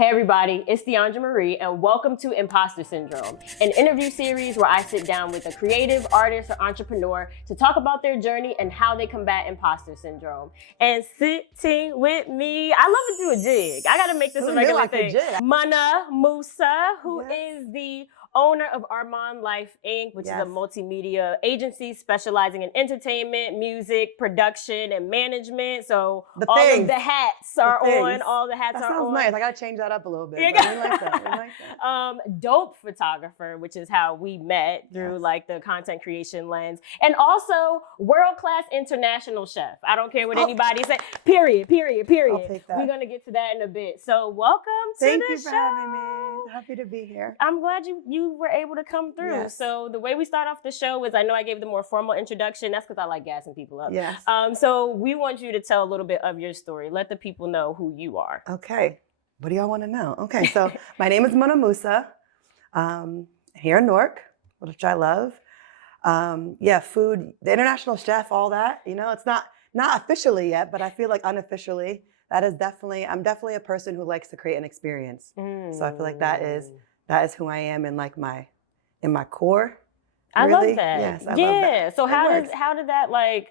Hey everybody, it's Diandra Marie and welcome to Imposter Syndrome, an interview series where I sit down with a creative artist or entrepreneur to talk about their journey and how they combat imposter syndrome. And sitting with me, I love to do a jig. I gotta make this a regular thing. Mouna, who is the owner of Armand Life Inc., which is a multimedia agency specializing in entertainment, music, production, and management. So all of the hats are on. All the hats are on. Nice. I gotta change that up a little bit. We like that. Dope photographer, which is how we met through like the content creation lens, and also world-class international chef. I don't care what anybody says. Period. I'll take that. We're gonna get to that in a bit. So welcome to the show. Thank you for having me. Happy to be here. I'm glad you were able to come through. Yes. So the way we start off the show is, I know I gave the more formal introduction. That's because I like gassing people up. Yes. So we want you to tell a little bit of your story. Let the people know who you are. Okay. What do y'all want to know? Okay, so my name is Mouna here in Newark, which I love. Food, the international chef, all that. You know, it's not officially yet, but I feel like unofficially, I'm definitely a person who likes to create an experience. So I feel like that is who I am in like in my core. I really. Love that. Yes, I love that. So how did that like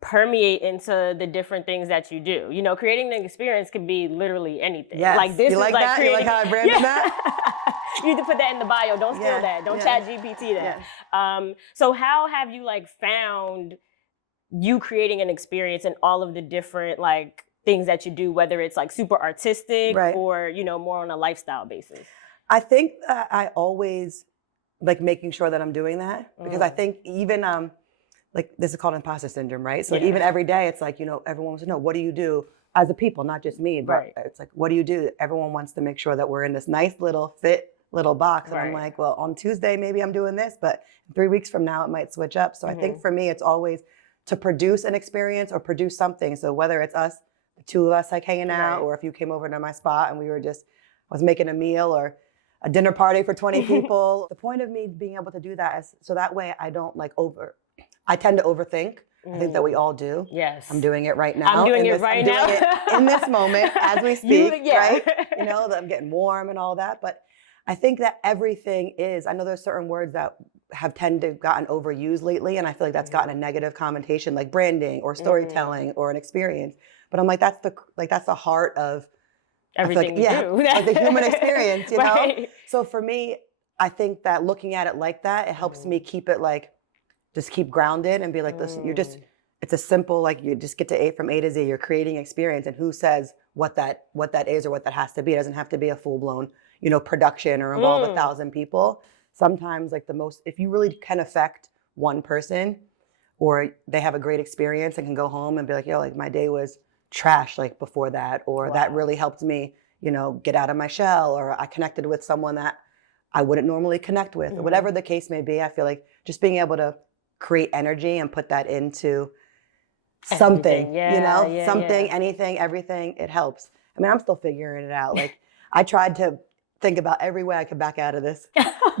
permeate into the different things that you do? You know, creating an experience could be literally anything. Yes. Like this you like is like that? creating. You like how I branded that? You need to put that in the bio. Don't steal that. Don't chat GPT that. So how have you like found you creating an experience in all of the different like things that you do, whether it's like super artistic or, you know, more on a lifestyle basis? I think I always like making sure that I'm doing that, because I think even like this is called imposter syndrome, right? So even every day it's like, you know, everyone wants to know, what do you do as a people, not just me, but it's like, what do you do? Everyone wants to make sure that we're in this nice little little box. And I'm like, well, on Tuesday, maybe I'm doing this, but 3 weeks from now, it might switch up. So I think for me, it's always to produce an experience or produce something. So whether it's us, the two of us like hanging out, or if you came over to my spot and I was making a meal or a dinner party for 20 people. The point of me being able to do that is so that way I don't like I tend to overthink. I think that we all do. Yes. I'm doing it right now. I'm doing it right now. In this moment as we speak, right? You know, that I'm getting warm and all that. But I think that everything I know there's certain words that have gotten overused lately. And I feel like that's gotten a negative connotation, like branding or storytelling or an experience. But I'm like, that's the heart of everything you do. Like the human experience, you know? So for me, I think that looking at it like that, it helps me keep it like, just keep grounded and be like, listen, it's a simple, like you just get to from A to Z, you're creating experience, and who says what that is or what that has to be. It doesn't have to be a full blown, you know, production or involve 1,000 people. Sometimes like if you really can affect one person or they have a great experience and can go home and be like, yo, like my day was trash like before that, or that really helped me, you know, get out of my shell, or I connected with someone that I wouldn't normally connect with, or whatever the case may be. I feel like just being able to create energy and put that into something, anything, everything, it helps. I mean, I'm still figuring it out. Like I tried to think about every way I could back out of this,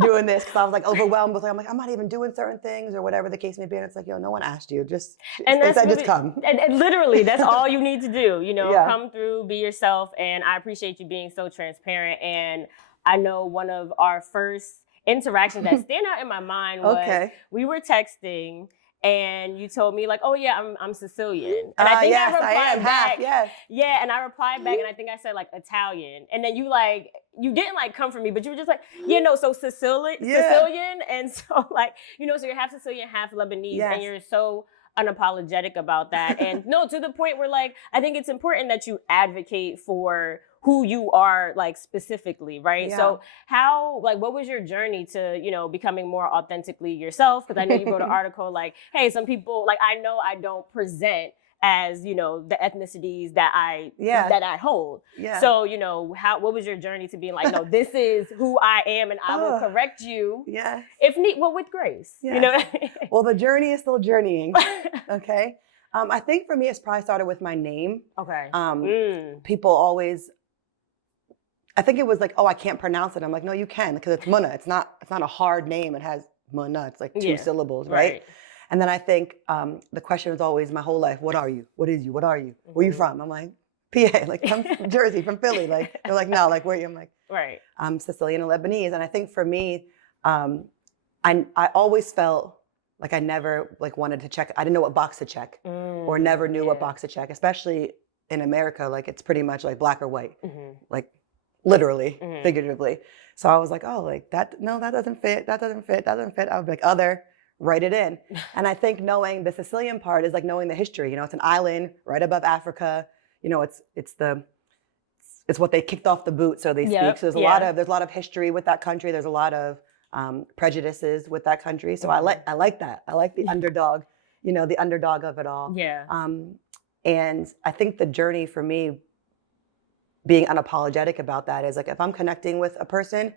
doing this, because I was like overwhelmed with I'm not even doing certain things or whatever the case may be. And it's like, yo, no one asked you. Just come. And literally, that's all you need to do. You know, come through, be yourself. And I appreciate you being so transparent. And I know one of our first interactions that stand out in my mind was we were texting and you told me like, oh yeah, I'm Sicilian. And I think I replied back. Yeah, and I replied back and I think I said like Italian. And then you didn't like come for me, but you were just like, so Sicilian. And so like, you know, so you're half Sicilian, half Lebanese, and you're so unapologetic about that. And no, to the point where like, I think it's important that you advocate for who you are like specifically, right? So what was your journey to, you know, becoming more authentically yourself? Because I know you wrote an article like, hey, some people, like I know I don't present as, you know, the ethnicities that I hold. So, you know, what was your journey to being like, no, this is who I am and I will correct you if need, with grace, you know? Well, the journey is still journeying, okay? I think for me, it's probably started with my name. People always, I think it was like, oh, I can't pronounce it. I'm like, no, you can, because it's Mouna. It's not a hard name. It has Mouna. It's like 2 syllables, right? And then I think the question was always my whole life, what are you? What is you? What are you? Where are you from? I'm like, PA, like from Jersey, from Philly. Like they're like, no, like where are you? I'm like, right. I'm Sicilian and Lebanese. And I think for me, I always felt like I never like wanted to check. I didn't know what box to check or never knew what box to check, especially in America. Like it's pretty much like black or white, like literally, figuratively. So I was like, oh, like that, no, that doesn't fit. That doesn't fit. That doesn't fit. I would be like, other, write it in. And I think knowing the Sicilian part is like knowing the history. You know, it's an island right above Africa. You know, it's what they kicked off the boot, so they speak. So there's a lot of history with that country. There's a lot of prejudices with that country. So I like that. I like the underdog, you know, the underdog of it all. Yeah. And I think the journey for me, being unapologetic about that, is like if I'm connecting with a person,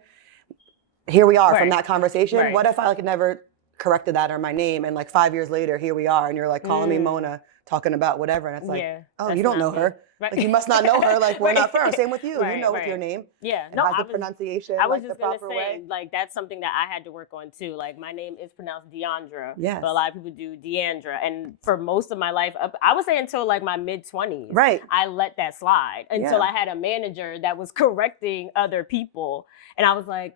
here we are from that conversation. Right. What if I like never corrected that or my name, and like 5 years later, here we are, and you're like calling me Mouna, talking about whatever, and it's like, oh, you don't know her. Right. Like you must not know her. Like we're not friends. Same with you. You know with your name. Yeah. It has the pronunciation. I was like just the gonna proper say, way. like that's something that I had to work on too. Like my name is pronounced Diandra, yes. but a lot of people do Diandra. And for most of my life, I would say until like my mid-20s, right, I let that slide until I had a manager that was correcting other people, and I was like,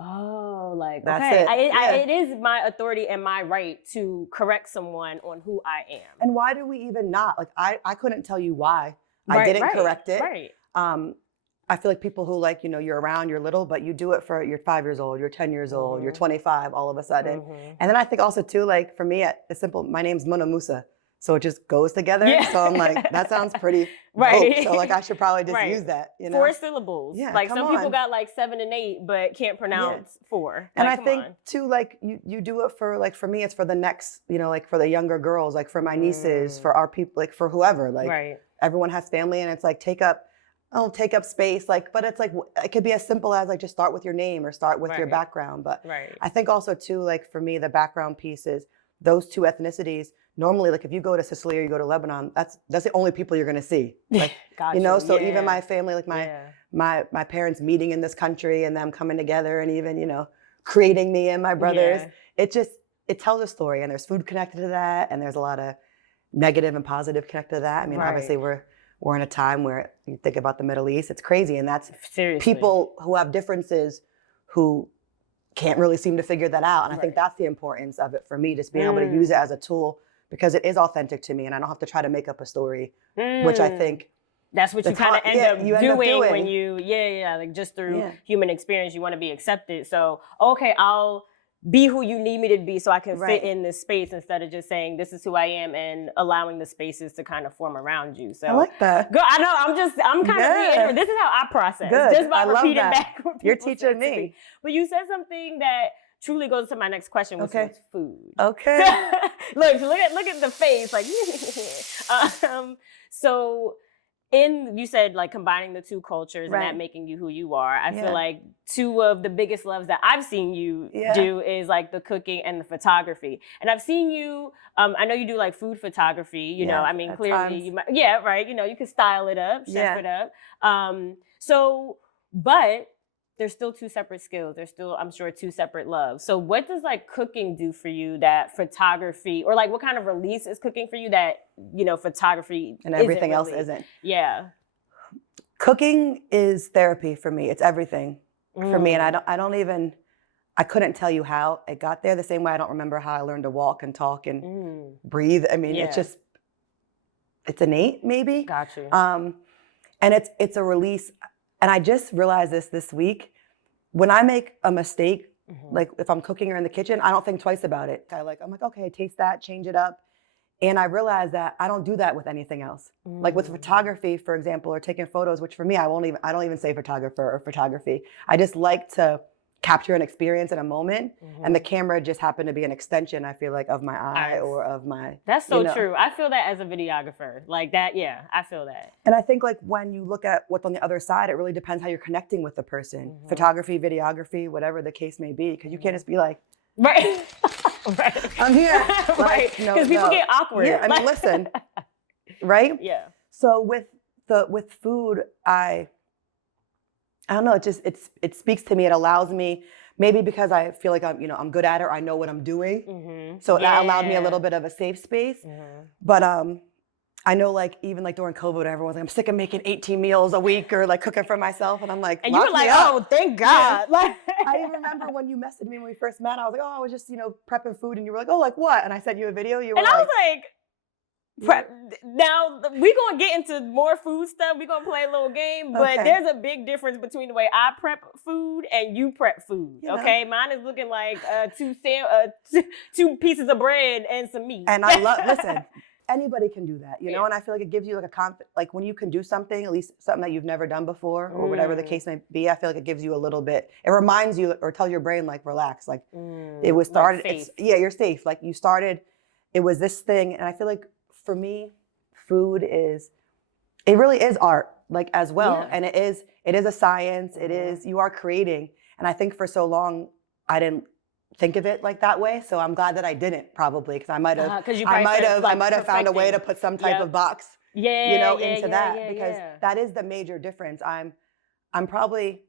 oh, like, that's okay, it. It is my authority and my right to correct someone on who I am. And why do we even not? Like, I couldn't tell you why I didn't correct it. Right. I feel like people who like, you know, you're around, you're little, but you do it for, you're 5 years old, you're 10 years old, you're 25 all of a sudden. And then I think also too, like for me, it's simple, my name's Mouna Musa. So it just goes together. Yeah. So I'm like, that sounds pretty dope. So like I should probably just use that, you know? 4 syllables. Yeah, like some people got like 7 and 8, but can't pronounce 4. And like, I think too, like you do it for like, for me, it's for the next, you know, like for the younger girls, like for my nieces, for our people, like for whoever, like everyone has family, and it's like take up space. Like, but it's like, it could be as simple as like, just start with your name or start with your background. But I think also too, like for me, the background piece is those two ethnicities. Normally, like if you go to Sicily or you go to Lebanon, that's the only people you're gonna see. Like, you know, so even my family, like my parents meeting in this country and them coming together and even, you know, creating me and my brothers, it tells a story, and there's food connected to that, and there's a lot of negative and positive connected to that. I mean, obviously we're in a time where you think about the Middle East, it's crazy, and that's people who have differences who can't really seem to figure that out. And I think that's the importance of it for me, just being able to use it as a tool, because it is authentic to me, and I don't have to try to make up a story, which I think that's what you kind of end up doing when you, like just through human experience, you want to be accepted. So, okay, I'll be who you need me to be so I can fit in this space, instead of just saying this is who I am and allowing the spaces to kind of form around you. So I like that. Good. I know. I'm kind of this is how I process. Just by repeating back what you're teaching me. But you said something that truly goes to my next question, which was food. Okay. look at the face, like so you said like combining the two cultures and that making you who you are. I feel like two of the biggest loves that I've seen you do is like the cooking and the photography. And I've seen you, I know you do like food photography, you know, I mean, clearly you might, you know, you can style it up, chef it up. But there's still two separate skills. There's still, I'm sure, two separate loves. So what does like cooking do for you that photography, or like what kind of release is cooking for you that, you know, photography and everything else isn't? Yeah. Cooking is therapy for me. It's everything for me. And I couldn't tell you how it got there, the same way I don't remember how I learned to walk and talk and breathe. I mean, it's innate maybe. Got you. And it's a release. And I just realized this week, when I make a mistake, like if I'm cooking or in the kitchen, I don't think twice about it. I'm like, okay, taste that, change it up. And I realized that I don't do that with anything else. Like with photography, for example, or taking photos, which for me, I don't even say photographer or photography. I just like to capture an experience in a moment, and the camera just happened to be an extension, I feel like, of my eye or of my. That's so true. I feel that as a videographer, like that. Yeah, I feel that. And I think like when you look at what's on the other side, it really depends how you're connecting with the person. Photography, videography, whatever the case may be, because you can't just be like, right, I'm here, right? Because people get awkward. Yeah, I mean, listen, right? Yeah. So with food, I don't know, it speaks to me. It allows me, maybe because I feel like I'm good at it, or I know what I'm doing. So that allowed me a little bit of a safe space. But I know, like, even like during COVID, everyone's like, I'm sick of making 18 meals a week or like cooking for myself. And I'm like, and you were like, oh, thank God. Yeah. Like, I even remember when you messaged me when we first met, I was like, oh, I was just, prepping food. And you were like, oh, like what? And I sent you a video. You were and I was like, now we're going to get into more food stuff. We're going to play a little game, but there's a big difference between the way I prep food and you prep food. Okay. Mine is looking like two pieces of bread and some meat. And listen, anybody can do that, and I feel like it gives you like like when you can do something, at least something that you've never done before or whatever the case may be, I feel like it gives you a little bit, it reminds you or tells your brain like, relax, like it was started. Like you're safe. Like you started, it was this thing. And I feel like for me, food it really is art, like as well. Yeah. And it is a science. It is, you are creating. And I think for so long, I didn't think of it like that way. So I'm glad that I didn't, probably, because I might have found a way to put some type of box, into that, because that is the major difference. I'm probably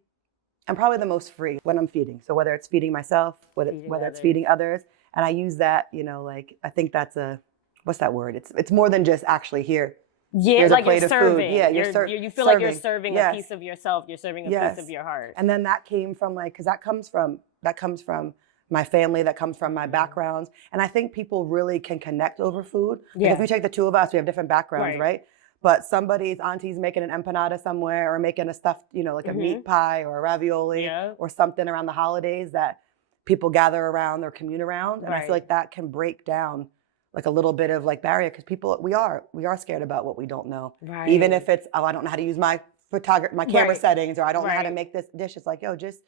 the most free when I'm feeding. So whether it's feeding myself, whether it's feeding others, and I use that, like, I think that's what's that word? It's more than just actually here. Yeah, here's like a plate you're serving. Of food. Yeah, you feel like you're serving a piece of yourself. You're serving a piece of your heart. And then that came from because that comes from my family, that comes from my backgrounds. And I think people really can connect over food. Like if we take the two of us, we have different backgrounds, right? But somebody's auntie's making an empanada somewhere or making a stuffed, like a meat pie or a ravioli or something around the holidays that people gather around or commune around. And I feel like that can break down like a little bit of like barrier, because people, we are scared about what we don't know. Right. Even if it's, I don't know how to use my camera settings, or I don't know how to make this dish. It's like, just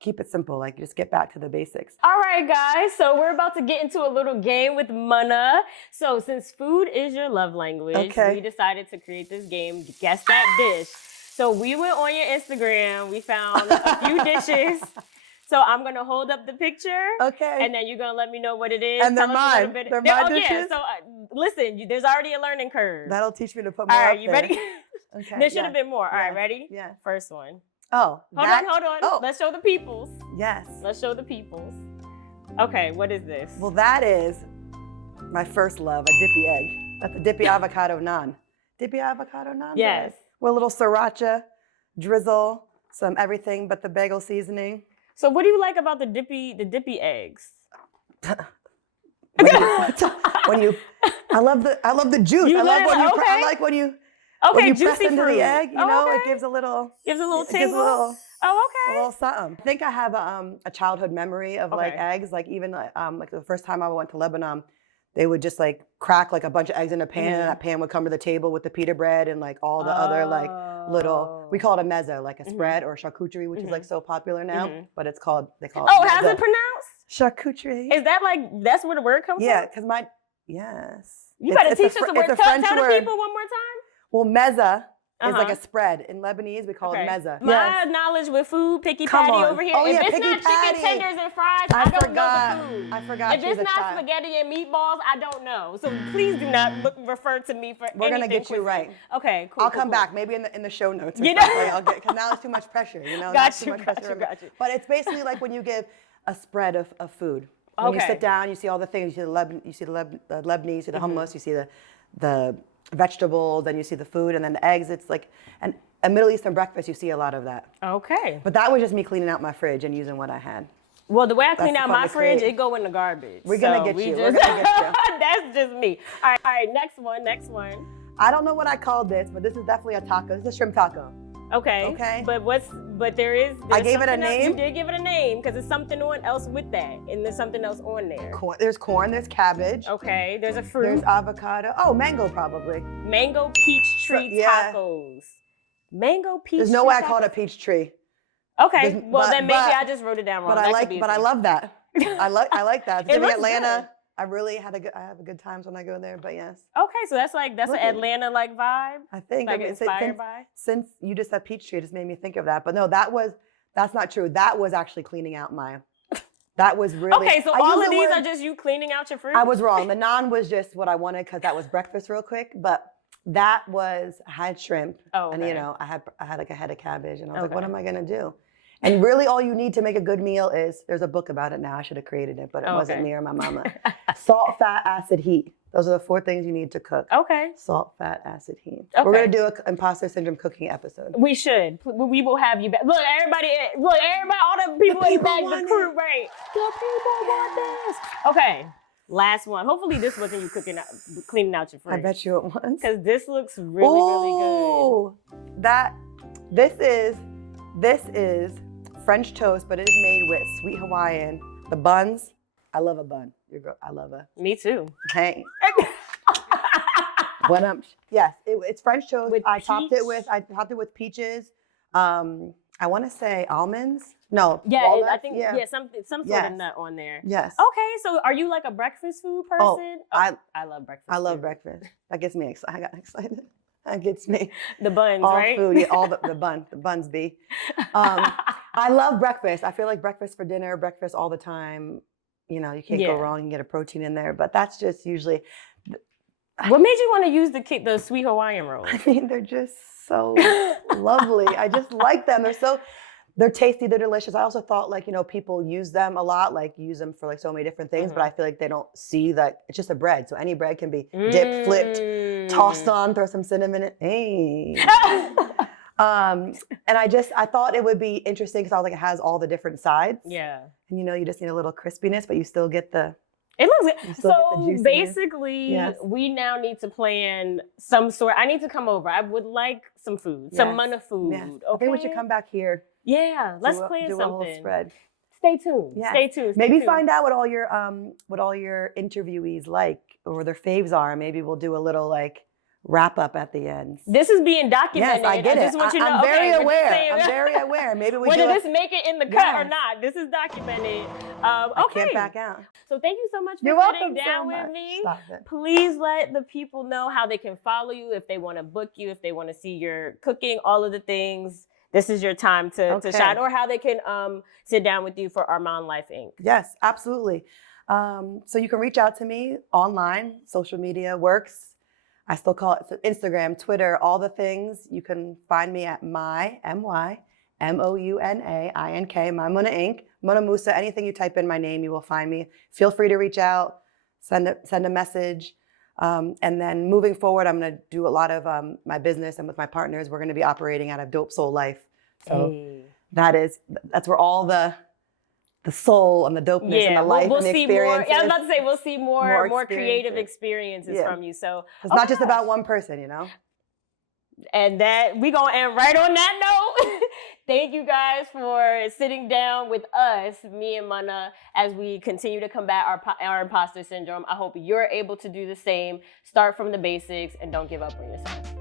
keep it simple. Like, just get back to the basics. All right, guys. So we're about to get into a little game with Mouna. So since food is your love language, we decided to create this game, Guess That Dish. So we went on your Instagram. We found a few dishes. So I'm going to hold up the picture. Okay. And then you're going to let me know what it is. And they're mine. They're my dishes? Yeah. So listen, there's already a learning curve. That'll teach me to put more up there. All right, you ready? Okay. There should have been more. All right, ready? Yeah. First one. Oh. Hold on. Oh. Let's show the peoples. Yes. Let's show the peoples. Okay, what is this? Well, that is my first love, a dippy egg. That's a dippy avocado naan. Dippy avocado naan? Yes. With a little sriracha, drizzle, some everything but the bagel seasoning. So what do you like about the dippy eggs? I love the juice. I like when you press into the egg, it gives a little tingle. A little something. I think I have a childhood memory of like eggs. Like even like the first time I went to Lebanon, they would just like crack like a bunch of eggs in a pan, and that pan would come to the table with the pita bread and like all the other like little, we call it a mezza, like a spread, or charcuterie, which is like so popular now, but they call it Oh, how's it pronounced? Charcuterie. Is that like, that's where the word comes from? Yeah, because yes. You better teach us the word. Tell the people one more time. Well, mezza is like a spread. In Lebanese, we call it mezza. My knowledge with food, picky patty over here. If it's not chicken tenders and fries, I don't know the food. I forgot. If it's not spaghetti and meetballs, I don't know. So please do not refer to me for anything. We're gonna get you right. Okay, cool. I'll come back, maybe in the show notes. Because now it's too much pressure. Got you. But it's basically like when you give a spread of food. When you sit down, you see all the things. You see the Lebanese, you see the hummus, you see the vegetables, then you see the food, and then the eggs. It's like a Middle Eastern breakfast, you see a lot of that. Okay. But that was just me cleaning out my fridge and using what I had. Well, the way I clean out my fridge, it go in the garbage. We're gonna get you. That's just me. All right, next one. I don't know what I called this, but this is definitely a taco. This is a shrimp taco. Okay. But there's I gave it a name. You did give it a name because there's something else with that, and there's something else on there. There's corn, there's cabbage. Okay, there's a fruit. There's avocado. Oh, mango probably. Mango peach tree tacos. Mango peach. There's no way I call it a peach tree. Okay, then maybe I just wrote it down wrong. But I love that. I like that. It's in Atlanta. Good. I have good times when I go there, but yes. Okay, so that's an Atlanta like vibe. I think like inspired by. Since you just said peach tree, it just made me think of that. But no, that's not true. That was actually cleaning out that was really. Okay, so all of these are just you cleaning out your fridge? I was wrong. The naan was just what I wanted because that was breakfast real quick. But that I had shrimp. Oh, okay. And I had like a head of cabbage, and I was like, what am I gonna do? And really all you need to make a good meal is, there's a book about it now, I should have created it, but it wasn't me or my mama. Salt, fat, acid, heat. Those are the 4 things you need to cook. Okay. Salt, fat, acid, heat. Okay. We're going to do an imposter syndrome cooking episode. We should. We will have you back. Look, everybody, all the people in the back, the crew, right? The people want this. Okay. Last one. Hopefully this wasn't you cleaning out your fridge. I bet you it was. Because this looks really good. This is French toast, but it is made with sweet Hawaiian. The buns, I love a bun. I love a. Me too. Hey. Yes, it's French toast. I topped it with peaches. I want to say almonds. No. Yeah, walnuts. I think some sort of nut on there. Yes. Okay, so are you like a breakfast food person? I love breakfast. I love breakfast. That gets me excited. I got excited. That gets me. The buns, all right? Food, all the buns be. I love breakfast. I feel like breakfast for dinner, breakfast all the time. You know, you can't go wrong and get a protein in there. But that's just usually. What made you want to use the sweet Hawaiian rolls? I mean, they're just so lovely. I just like them. They're tasty, they're delicious. I also thought people use them a lot, use them for so many different things, but I feel like they don't see that it's just a bread. So any bread can be dipped, flipped, tossed on, throw some cinnamon in. Hey. And I thought it would be interesting because I was like, it has all the different sides. Yeah. And you just need a little crispiness, but you still get the. It looks good. So basically, we now need to plan some sort. I need to come over. I would like some food, some Mouna food. Yes. Okay? I think we should come back here. Yeah, let's plan do something. A little spread. Stay tuned. Yeah. Stay tuned. Maybe find out what all your interviewees like or their faves are. Maybe we'll do a little wrap up at the end. This is being documented. Yes, I get it. Just want you to know. I'm very aware. Maybe we whether this make it in the cut or not. This is documented. I can't back out. So thank you so much for sitting down with me. Stop it. Please let the people know how they can follow you, if they want to book you, if they want to see your cooking, all of the things. This is your time to shine, or how they can sit down with you for Armand Life Inc. Yes, absolutely. So you can reach out to me online. Social media works. I still call it Instagram, Twitter, all the things. You can find me at MyMouna Inc. Mouna Musa. Anything you type in my name, you will find me. Feel free to reach out, send a message. And then moving forward, I'm going to do a lot of my business, and with my partners, we're going to be operating out of Dope Soul Life. So that's where all the soul and the dopeness and the life and the experiences. I was about to say we'll see more creative experiences from you. So it's not just about one person, And that we gonna end right on that note. Thank you guys for sitting down with us, me and Mouna, as we continue to combat our imposter syndrome. I hope you're able to do the same. Start from the basics and don't give up on yourself.